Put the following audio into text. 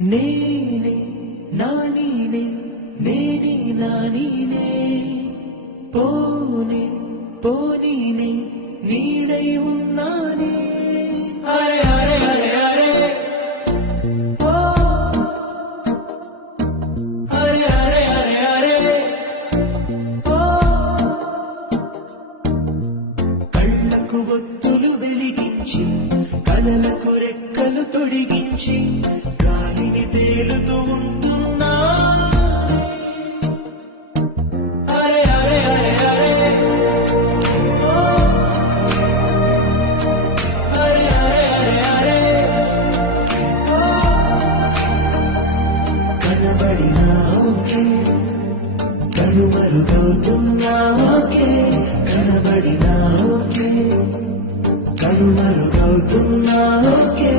నేనే నానీనే నేనే నానీనే పోనే పోనీనే నీడై ఉన్నానే అరే అరే అరే అరే ఓ అరే అరే అరే అరే ఓ కళ్ళకు ఒత్తులు వెలిగించి కలలకు రెక్కలు తొడిగించి గాలిని తేలుతూ ఉంటున్నా అరే అరే అరే అరే ఓ అరే అరే అరే అరే ఓ కనబడినాకే కనుమరుగవుతున్నాకే కనబడినాకే కనుమరుగవుతున్నాకే